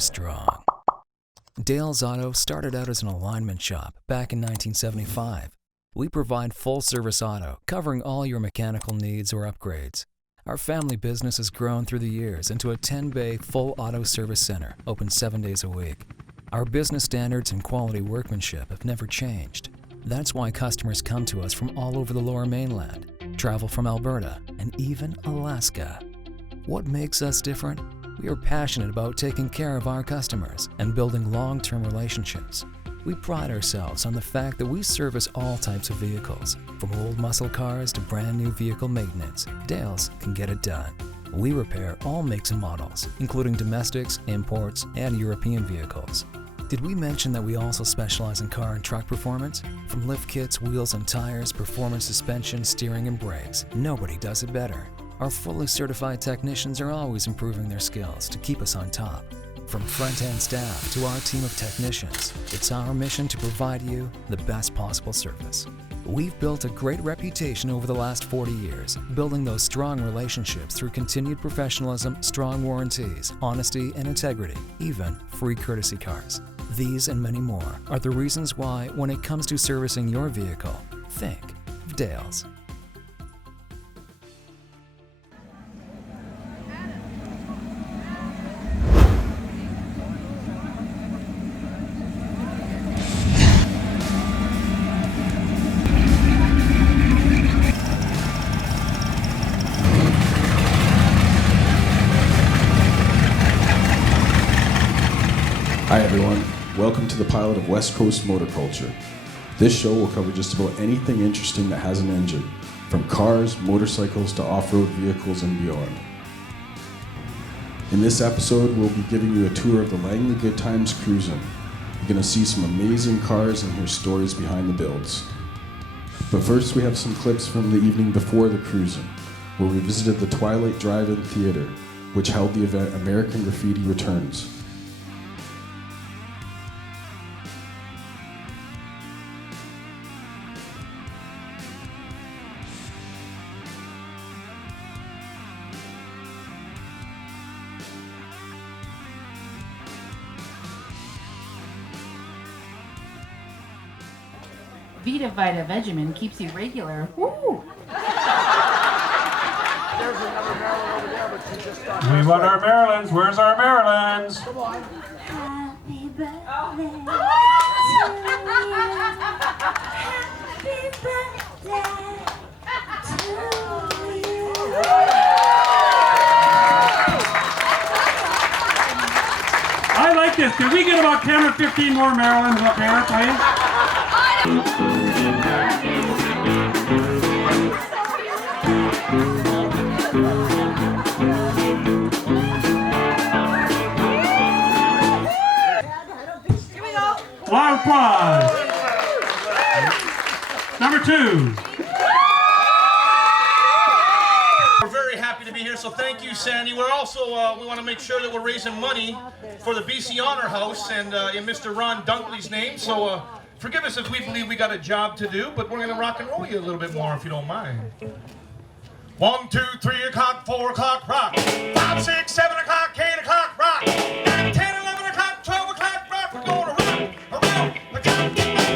strong. Dale's Auto started out as an alignment shop back in 1975. We provide full-service auto, covering all your mechanical needs or upgrades. Our family business has grown through the years into a 10-bay full auto service center, open 7 days a week. Our business standards and quality workmanship have never changed. That's why customers come to us from all over the Lower Mainland, travel from Alberta, and even Alaska. What makes us different? We are passionate about taking care of our customers and building long-term relationships. We pride ourselves on the fact that we service all types of vehicles, from old muscle cars to brand new vehicle maintenance. Dale's can get it done. We repair all makes and models, including domestics, imports, and European vehicles. Did we mention that we also specialize in car and truck performance? From lift kits, wheels and tires, performance suspension, steering and brakes, nobody does it better. Our fully certified technicians are always improving their skills to keep us on top. From front-end staff to our team of technicians, it's our mission to provide you the best possible service. We've built a great reputation over the last 40 years, building those strong relationships through continued professionalism, strong warranties, honesty and integrity, even free courtesy cars. These and many more are the reasons why, when it comes to servicing your vehicle, think of Dale's. Hi everyone, welcome to the pilot of West Coast Motor Culture. This show will cover just about anything interesting that has an engine, from cars, motorcycles to off-road vehicles and beyond. In this episode, we'll be giving you a tour of the Langley Good Times Cruise-In. You're going to see some amazing cars and hear stories behind the builds. But first, we have some clips from the evening before the cruise-in, where we visited the Twilight Drive-In Theater, which held the event American Graffiti Returns. Vita Vita Vegemin keeps you regular. Woo! There's another Maryland over there, but she just got... We want our Marylands. Where's our Marylands? Come on. Happy birthday to you. Happy birthday to you. I like this. Can we get about 10 or 15 more Marylands up here, please? Loud applause. Number 2. We're very happy to be here, so thank you, Sandy. We're also, we want to make sure that we're raising money for the BC Honor House and in Mr. Ron Dunkley's name, so forgive us if we believe we got a job to do, but we're going to rock and roll you a little bit more if you don't mind. 1, 2, 3 o'clock, 4 o'clock, rock. 5, 6, 7 o'clock, 8 o'clock, rock. 9, 10, 11 o'clock, 12 o'clock, rock. We're going to rock around the clock.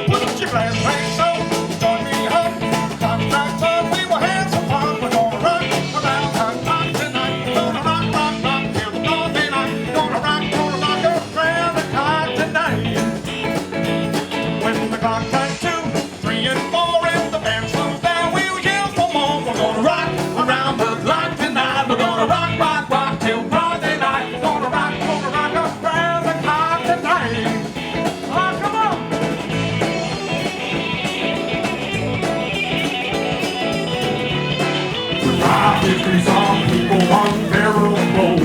Put your glass hands on, join me home. The clock strikes on, we will have some fun. We're going to rock around the clock tonight. We're going to rock, rock, rock till the dawn daylight. We're going to rock around the clock tonight. When the clock strikes 2, 3, and 4, and the band slows down, we'll yell for more. We're going to rock around the clock tonight. We're gonna rock, rock, rock till broad daylight. Gonna rock around the clock tonight. Oh, come on! History song, people unbearable,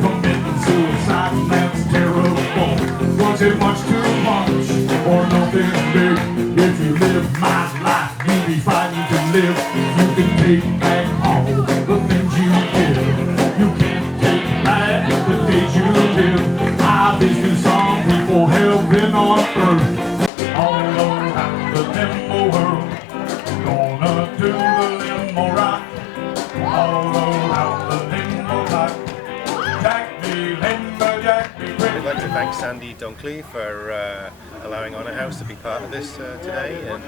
committing suicide, and that's terrible. Was it much too much, or nothing big? If you live my life, you be fighting to live. You can take back all the things you did. You can't take back the days you live. Obviously some people have been on earth. All around the limbo world, gonna do the limbo rock. All around the limbo rock. Jack me, limbo, Jack me, quick. Sandy Dunkley for allowing Honour House to be part of this today, and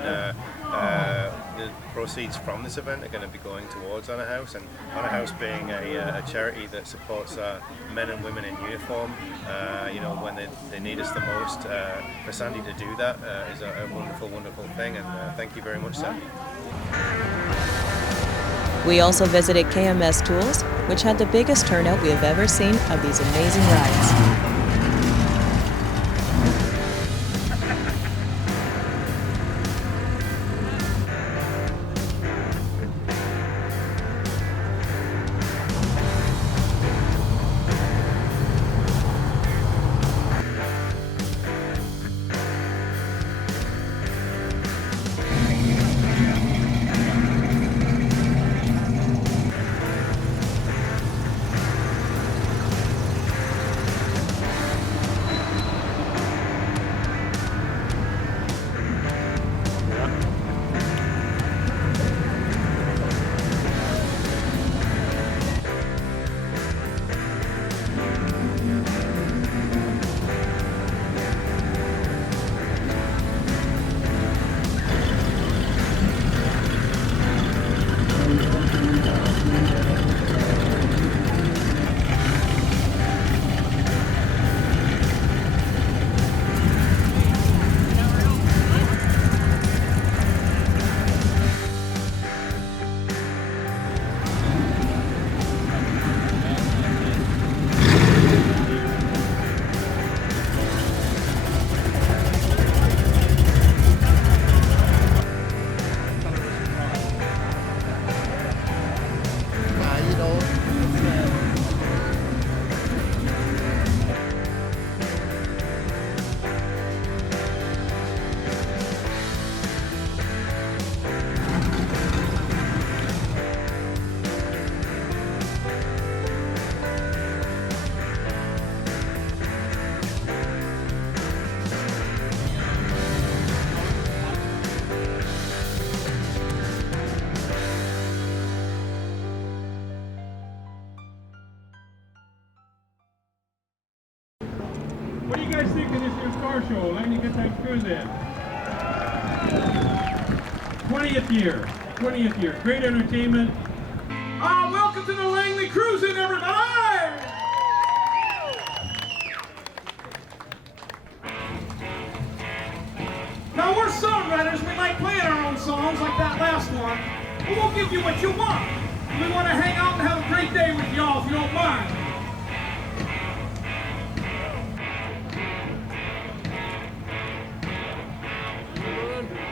the proceeds from this event are going to be going towards Honour House, and Honour House being a charity that supports men and women in uniform, you know, when they need us the most. For Sandy to do that is a wonderful, wonderful thing, and thank you very much, Sandy. We also visited KMS Tools, which had the biggest turnout we have ever seen of these amazing rides. What do you guys think of this year's car show, Langley Good Times Cruise-In? 20th year, great entertainment. Welcome to the Langley Cruise-In, everybody! Now we're songwriters, we like playing our own songs like that last one, but we'll give you what you want. We want to hang out and have a great day with y'all if you don't mind.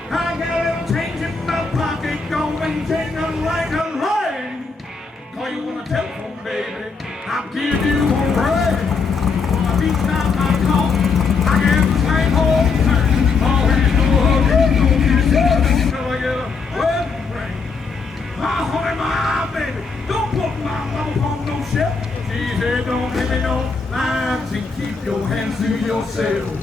I got a change in my pocket, going jingle like a line. Call you on the telephone, baby, I'll give you a ring. I reach out my call, I get the same whole thing. Always know until I get a wedding ring. My honey, my baby, don't put my love on no ship. She said, don't give me no lines and keep your hands to yourself.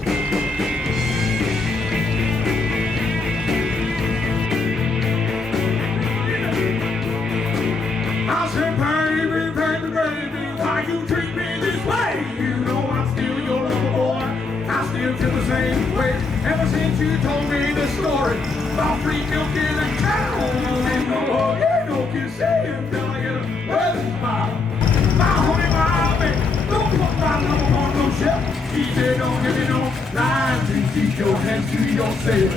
I said, baby, baby, baby, why you treat me this way? You know I'm still your lover boy. I still feel the same way. Ever since you told me the story about free milk in a cow. And no hug, no kissing until I get a wedding smile. My honey, my baby, don't put my love on no ship. She said, don't give me no lines and keep your hands to yourself.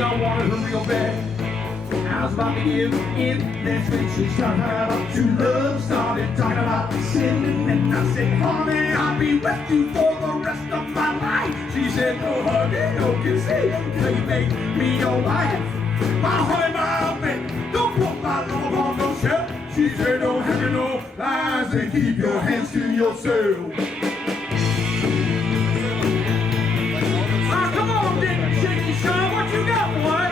I wanted her real bad. I was about to give in. That's when she started out to love. Started talking about sin. And I said, honey, I'll be with you for the rest of my life. She said, no hugging, no kissing, until you make me your wife. My honey, my baby, don't put my love on no shelf. She said, don't have no lies and keep your hands to yourself. Come on, Dick, Shaky Sean, what you got, boy?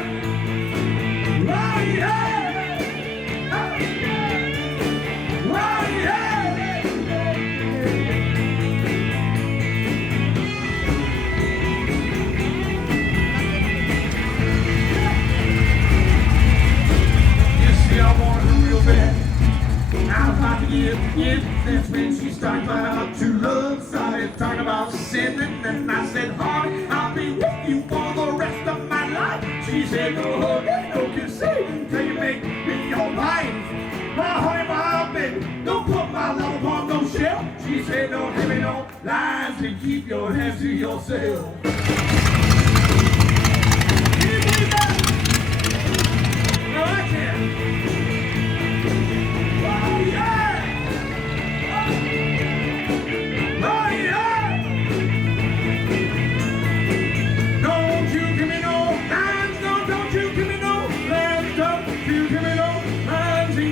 He's talking about true love, started talking about sinning, and I said, honey, I'll be with you for the rest of my life. She said, no hugging, no kissing, till you make me your wife. My honey, my baby, don't put my love upon no shelf. She said, don't have me no lies and keep your hands to yourself.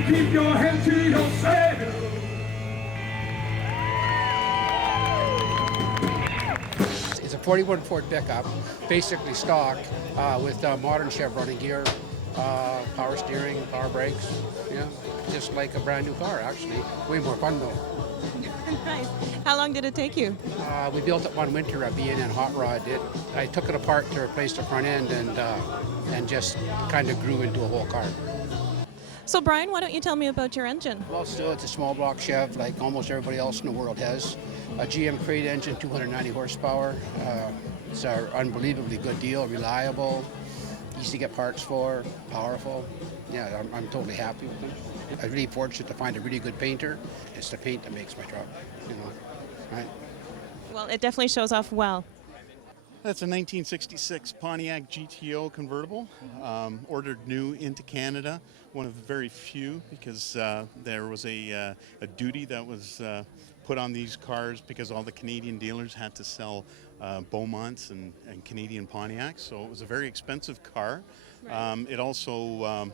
Keep your hands to yourself. It's a 41 Ford pickup, basically stock, with modern Chevron gear, power steering, power brakes. Yeah, just like a brand new car, actually. Way more fun though. Nice. How long did it take you? We built it one winter at B&N Hot Rod. I took it apart to replace the front end and just kind of grew into a whole car. So Brian, why don't you tell me about your engine? Well, still, it's a small block Chev, like almost everybody else in the world has. A GM crate engine, 290 horsepower. It's an unbelievably good deal, reliable, easy to get parts for, powerful. Yeah, I'm totally happy with them. I'm really fortunate to find a really good painter. It's the paint that makes my truck, right? Well, it definitely shows off well. That's a 1966 Pontiac GTO convertible, ordered new into Canada. One of the very few, because there was a duty that was put on these cars because all the Canadian dealers had to sell Beaumonts and Canadian Pontiacs. So it was a very expensive car. Right. It also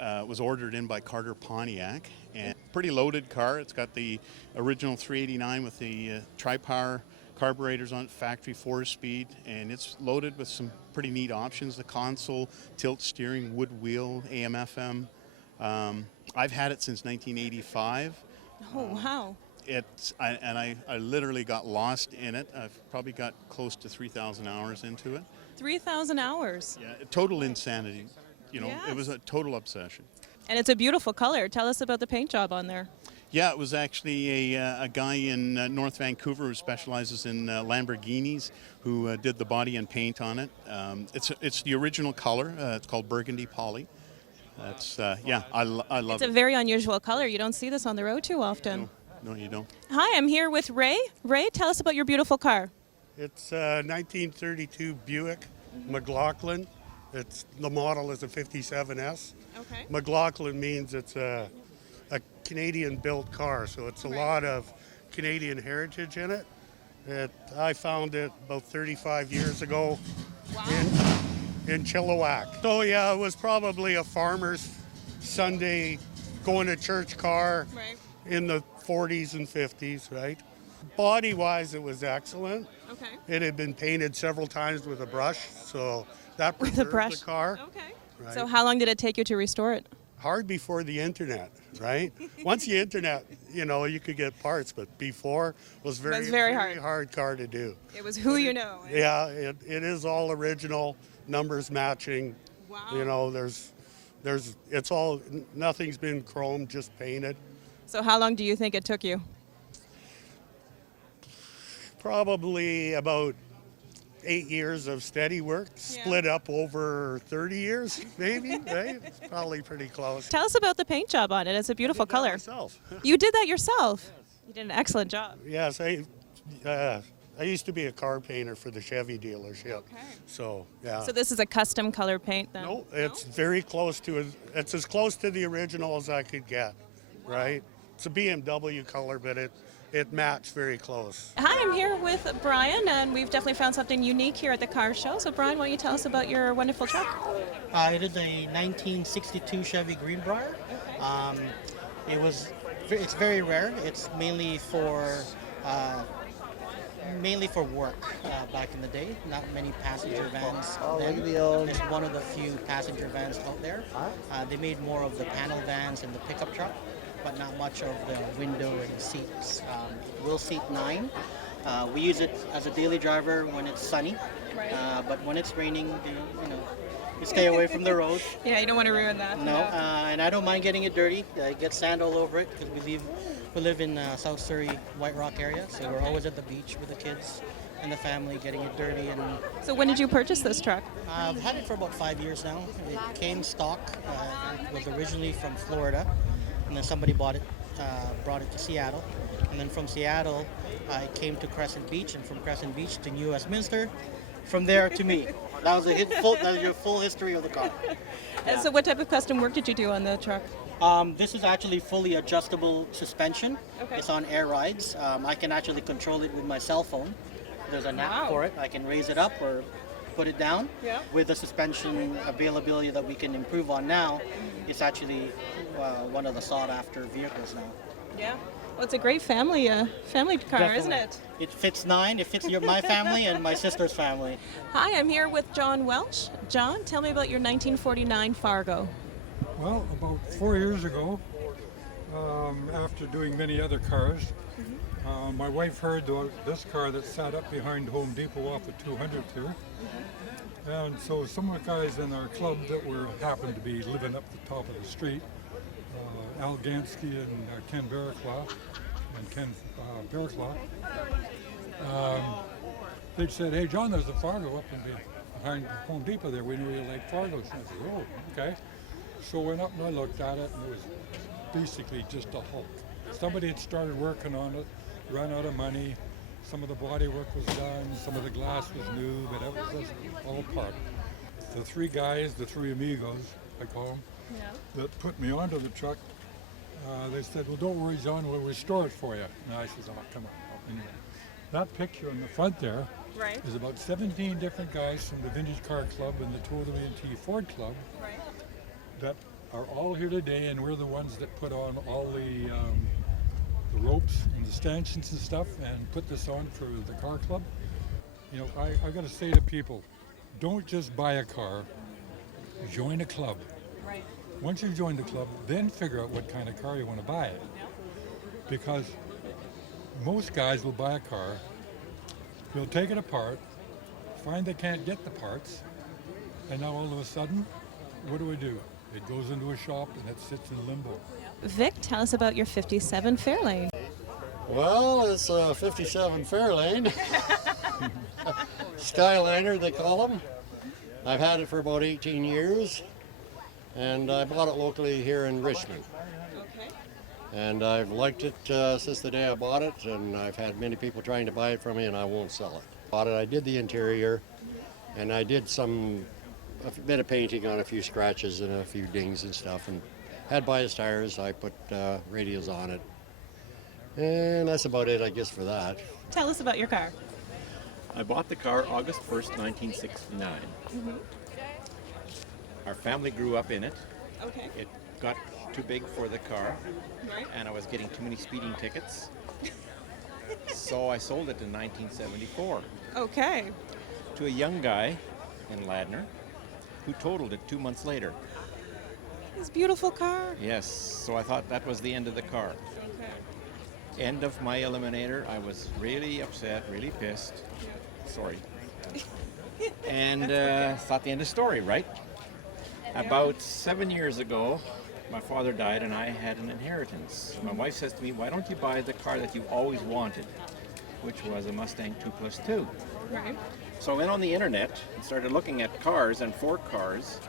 was ordered in by Carter Pontiac, and pretty loaded car. It's got the original 389 with the tri-power carburetors on it, factory 4-speed, and it's loaded with some pretty neat options. The console, tilt steering, wood wheel, AM/FM. I've had it since 1985. Oh, wow. I literally got lost in it. I've probably got close to 3,000 hours into it. 3,000 hours? Yeah, total insanity. Yes. It was a total obsession. And it's a beautiful color. Tell us about the paint job on there. Yeah, it was actually a guy in North Vancouver who specializes in Lamborghinis who did the body and paint on it. It's the original color. It's called Burgundy Poly. That's I love it. It's a very unusual color. You don't see this on the road too often. No, you don't. Hi, I'm here with Ray. Ray, tell us about your beautiful car. It's a 1932 Buick McLaughlin. The model is a 57S. Okay. McLaughlin means it's a Canadian-built car, so it's a lot of Canadian heritage in it. I found it about 35 years ago in Chilliwack. So yeah, it was probably a farmer's Sunday going to church car in the 40s and 50s, right? Body-wise, it was excellent. Okay. It had been painted several times with a brush, so that preserved the car. Okay. Right? So how long did it take you to restore it? Hard before the internet, right? Once the internet, you could get parts, but before was very hard car to do. It was who you know. Eh? Yeah, it is all original, numbers matching. Wow. Nothing's been chromed, just painted. So how long do you think it took you? Probably about 8 years of steady work, split up over 30 years, maybe, right? It's probably pretty close. Tell us about the paint job on it. It's a beautiful color. Myself. You did that yourself? Yes. You did an excellent job. Yes, I used to be a car painter for the Chevy dealership. Okay. So, yeah. So this is a custom color paint then? No, it's very close to it. It's as close to the original as I could get, right? It's a BMW color, but it matched very close. Hi, I'm here with Brian, and we've definitely found something unique here at the car show. So Brian, why don't you tell us about your wonderful truck? It is a 1962 Chevy Greenbrier. It's very rare. It's mainly for work back in the day. Not many passenger vans then. It's one of the few passenger vans out there. They made more of the panel vans and the pickup truck, but not much of the window and seats. Wheel seat 9. We use it as a daily driver when it's sunny, but when it's raining, You stay away from the road. Yeah, you don't want to ruin that. No, and I don't mind getting it dirty. I get sand all over it because we live in South Surrey, White Rock area, so we're always at the beach with the kids and the family getting it dirty. And So when did you purchase this truck? I've had it for about 5 years now. It came stock. It was originally from Florida, and then somebody brought it to Seattle, and then from Seattle, I came to Crescent Beach, and from Crescent Beach to New Westminster. From there to me. That was your full history of the car. And so what type of custom work did you do on the truck? This is actually fully adjustable suspension. Okay. It's on air rides. I can actually control it with my cell phone. There's an app for it. I can raise it up or put it down. Yeah. With the suspension availability that we can improve on now, it's actually one of the sought-after vehicles now. Yeah. Well, it's a great family car, Definitely. isn't it? It fits 9. It fits my family and my sister's family. Hi, I'm here with John Welch. John, tell me about your 1949 Fargo. Well, about 4 years ago, after doing many other cars, my wife heard this car that sat up behind Home Depot off the 200 here. And so some of the guys in our club that happened to be living up the top of the street, Al Gansky and Ken Barraclaw, they said, "Hey John, there's a Fargo up behind Home Depot there. We know you like Fargos." And I said, "Oh, okay." So I went up and I looked at it, and it was basically just a Hulk. Somebody had started working on it, ran out of money. Some of the body work was done, some of the glass was new, but it was just all apart. The 3 guys, the 3 amigos, I call them, that put me onto the truck, they said, "Well, don't worry, John, we'll restore it for you." And I said, "Oh, come on." Anyway, that picture on the front there is about 17 different guys from the Vintage Car Club and the Total E&T Ford Club that are all here today, and we're the ones that put on all the ropes and the stanchions and stuff and put this on for the car club. You know, I got to say to people, don't just buy a car, join a club. Right. Once you join the club, then figure out what kind of car you want to buy. Because most guys will buy a car, they'll take it apart, find they can't get the parts, and now all of a sudden, what do? It goes into a shop and it sits in limbo. Vic, tell us about your 57 Fairlane. Well, it's a 57 Fairlane. Skyliner, they call them. I've had it for about 18 years, and I bought it locally here in Richmond. Okay. And I've liked it since the day I bought it, and I've had many people trying to buy it from me, and I won't sell it. Bought it, I did the interior, and I did a bit of painting on a few scratches and a few dings and stuff, and had bias tires. I put radios on it, and that's about it, I guess, for that. Tell us about your car. I bought the car August 1st, 1969. Our family grew up in it. Okay. It got too big for the car, Right. and I was getting too many speeding tickets. So I sold it in 1974 Okay. to a young guy in Ladner who totaled it 2 months later. This beautiful car. Yes, so I thought that was the end of the car. Okay. End of my Eliminator. I was really upset, really pissed. Sorry. And thought the end of the story, right? About 7 years ago, my father died and I had an inheritance. My wife says to me, "Why don't you buy the car that you always wanted?" Which was a Mustang 2+2. Right. So I went on the internet and started looking at cars and Ford cars,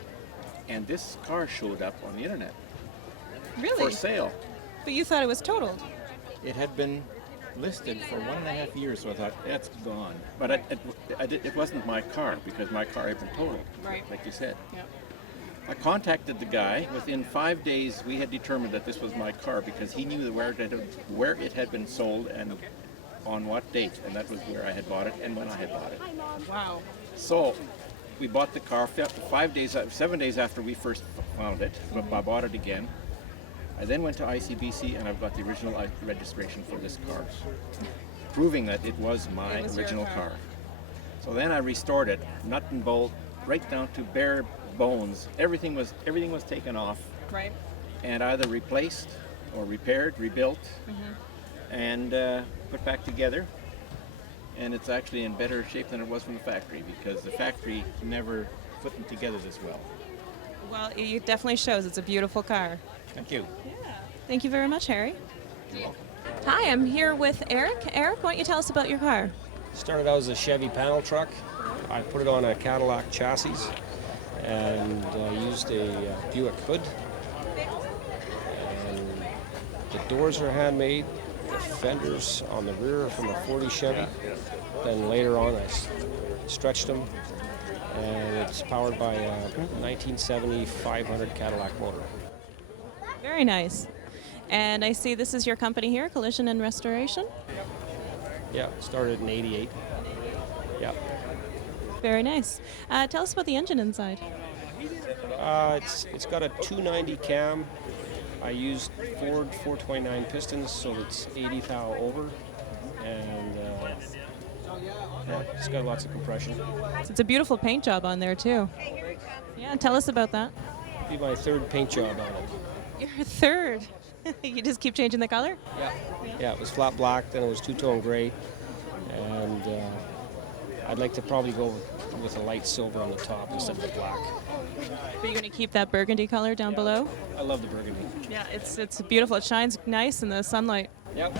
and this car showed up on the internet Really? for sale. But you thought it was totaled. It had been listed for 1.5 years, so I thought, that's gone. But it wasn't my car, because my car had been totaled, Right. like you said. Yeah. I contacted the guy. Within 5 days, we had determined that this was my car, because he knew where it had been sold and on what date, and that was where I had bought it and when I had bought it. Wow. So we bought the car 7 days after we first found it. I bought it again. I then went to ICBC and I've got the original registration for this car, proving that it was my original car. So then I restored it, nut and bolt, right down to bare bones. Everything was taken off. Right. And either replaced or repaired, rebuilt, and put back together. And it's actually in better shape than it was from the factory, because the factory never put them together this well. Well, it definitely shows. It's a beautiful car. Thank you. Thank you very much, Harry. Hi, I'm here with Eric. Eric, why don't you tell us about your car? Started out as a Chevy panel truck. I put it on a Cadillac chassis and used a Buick hood. And the doors are handmade. The fenders on the rear are from a 40 Chevy. Then later on I stretched them, and it's powered by a 1970 500 Cadillac motor. Very nice. And I see this is your company here, Collision and Restoration. Yeah, started in '88. Yeah. Very nice. Tell us about the engine inside. It's got a 290 cam. I used Ford 429 pistons, so it's 80 thou over, and yeah, it's got lots of compression. It's a beautiful paint job on there too. Yeah, tell us about that. Be my third paint job on it. Your third. You just keep changing the color? Yeah, it was flat black, then it was two-tone gray, and I'd like to probably go with a light silver on the top instead of the black. But you're going to keep that burgundy color down below? I love the burgundy. Yeah, it's beautiful. It shines nice in the sunlight. Yep.